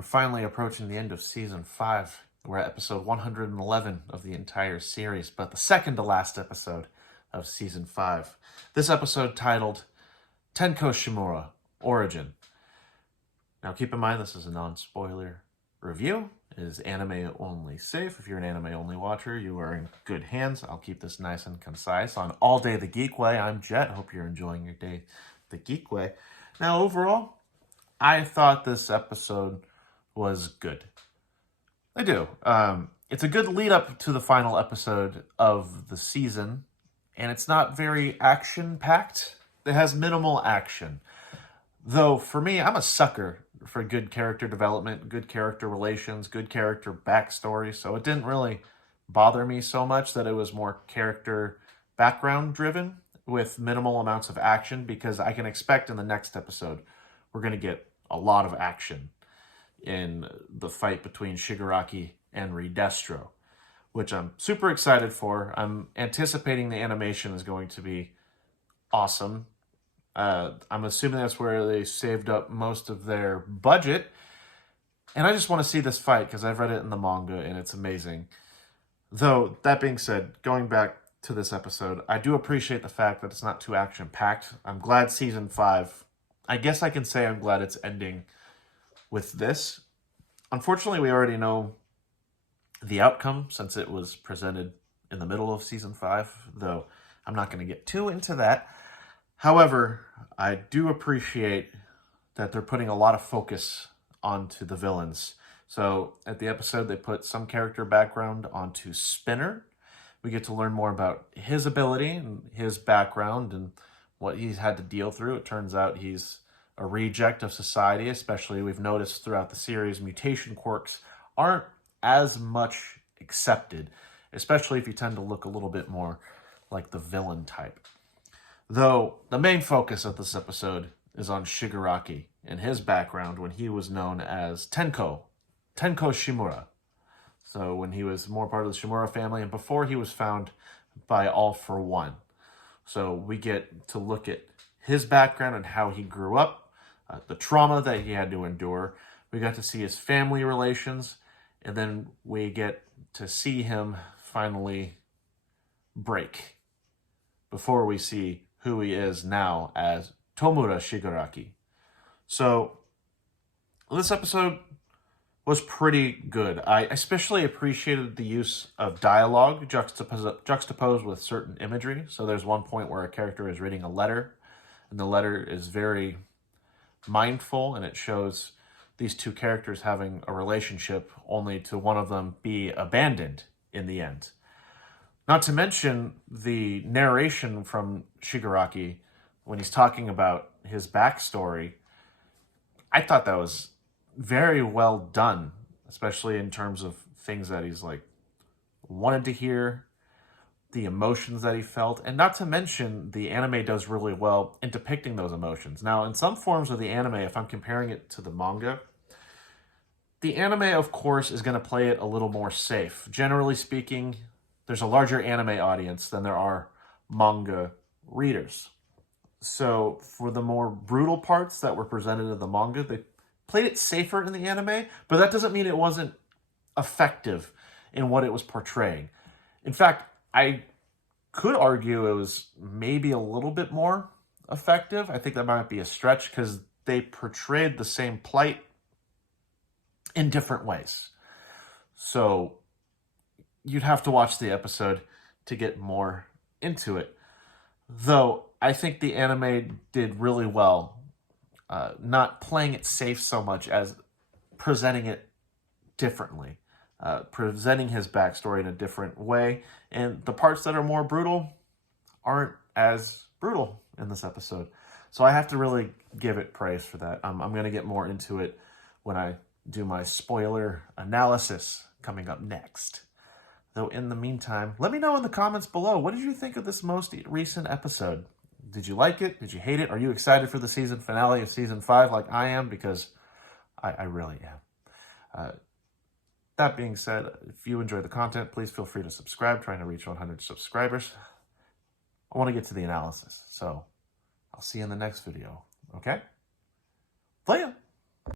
We're finally approaching the end of Season 5. We're at episode 111 of the entire series, but the second to last episode of Season 5. This episode titled Tenko Shimura, Origin. Now keep in mind this is a non-spoiler review. It is anime only safe. If you're an anime only watcher, you are in good hands. I'll keep this nice and concise. On All Day the Geek Way, I'm Jet. Hope you're enjoying your day the Geek Way. Now overall, I thought this episode was good. I do. It's a good lead up to the final episode of the season, and it's not very action-packed. It has minimal action. Though, for me, I'm a sucker for good character development, good character relations, good character backstory, so it didn't really bother me so much that it was more character background-driven with minimal amounts of action, because I can expect in the next episode we're going to get a lot of action in the fight between Shigaraki and Redestro, which I'm super excited for. I'm anticipating the animation is going to be awesome. I'm assuming that's where they saved up most of their budget. And I just want to see this fight because I've read it in the manga and it's amazing. Though, that being said, going back to this episode, I do appreciate the fact that it's not too action-packed. I'm glad Season 5, I guess I can say I'm glad it's ending with this. Unfortunately, we already know the outcome since it was presented in the middle of Season 5, though I'm not going to get too into that. However, I do appreciate that they're putting a lot of focus onto the villains. So at the episode, they put some character background onto Spinner. We get to learn more about his ability and his background and what he's had to deal through. It turns out he's a reject of society, especially we've noticed throughout the series, mutation quirks aren't as much accepted, especially if you tend to look a little bit more like the villain type. Though the main focus of this episode is on Shigaraki and his background when he was known as Tenko Shimura. So when he was more part of the Shimura family and before he was found by All for One. So we get to look at his background and how he grew up, the trauma that he had to endure. We got to see his family relations, and then we get to see him finally break before we see who he is now as Tomura Shigaraki. So this episode was pretty good. I especially appreciated the use of dialogue juxtaposed with certain imagery. So there's one point where a character is reading a letter, and the letter is very mindful, and it shows these two characters having a relationship only to one of them be abandoned in the end. Not to mention the narration from Shigaraki when he's talking about his backstory. I thought that was very well done, especially in terms of things that he's like wanted to hear, the emotions that he felt, and not to mention the anime does really well in depicting those emotions. Now, in some forms of the anime, if I'm comparing it to the manga, the anime, of course, is going to play it a little more safe. Generally speaking, there's a larger anime audience than there are manga readers. So for the more brutal parts that were presented in the manga, they played it safer in the anime, but that doesn't mean it wasn't effective in what it was portraying. In fact, I could argue it was maybe a little bit more effective. I think that might be a stretch because they portrayed the same plight in different ways. So you'd have to watch the episode to get more into it. Though I think the anime did really well, not playing it safe so much as presenting it differently. Presenting his backstory in a different way. And the parts that are more brutal aren't as brutal in this episode. So I have to really give it praise for that. I'm going to get more into it when I do my spoiler analysis coming up next. Though in the meantime, let me know in the comments below, what did you think of this most recent episode? Did you like it? Did you hate it? Are you excited for the season finale of Season 5 like I am? Because I really am. That being said, if you enjoy the content, please feel free to subscribe. Trying to reach 100 subscribers. I want to get to the analysis, so I'll see you in the next video, okay? Play ya!